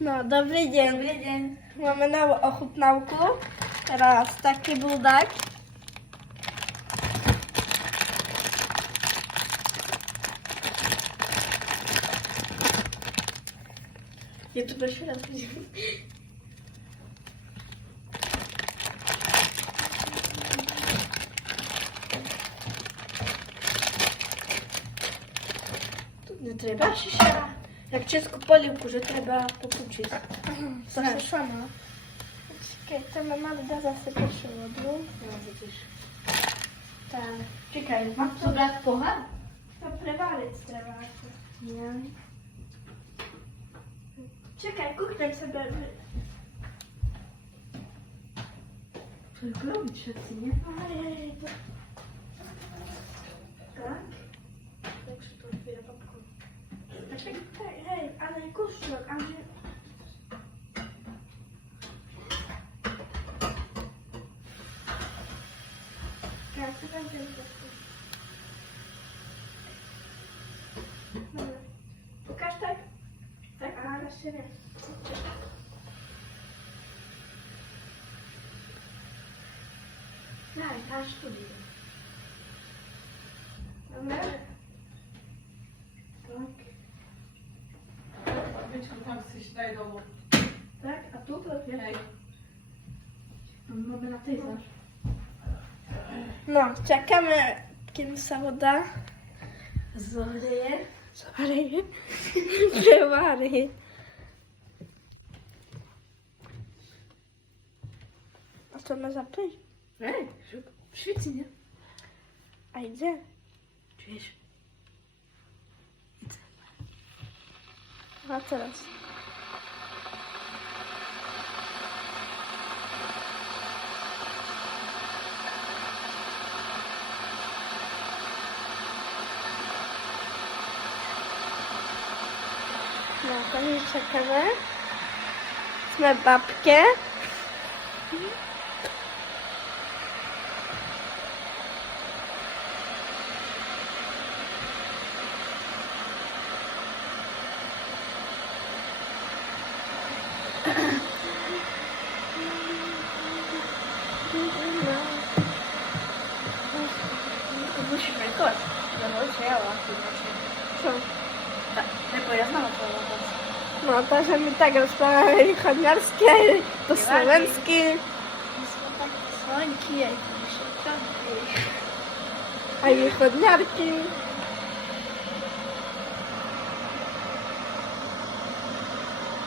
No, dobry dzień. Dobry dzień. Mamy nowy ochód nauku. Teraz taki budak. Ja tu proszę raz widzę. Tu nie треба ще. Як чітко полівку, вже треба покручити. Zasyszona. Czekaj, to mama da zasypać wodą. No, widzisz. Tak. Czekaj, mam tu brać puchar? To prywalić trzeba. Nie. Czekaj, kuchnę sobie. Co robić wszyscy, nie? Ojej, to... Tak? Jak się to otwiera popcorn? Czekaj, hej, ale kuszlok, ale... Ja chcę będzie Dobra. Pokaż tak? Tak, a jeszcze nie. Daj, aż tu idę. Dobra. Tak. Być tam coś daj domu. Tak, a tu to Hej. mamy na tej zaś. No, czekamy, kiedy się woda Zoryje. zwaryje. Przewaryje. A co ma zapić? Ej, w świecie, nie? A idzie? Czujesz? A teraz? No, to już czekamy. Mamy babkę. Musimy kość. Ja bym chciała. Co? Tak, bo ja znam to wobec. No, to, że my tak rozmawiamy chodniarskie, to słowenskie, Są takie słonki, jak mi się topi. a i chodniarki.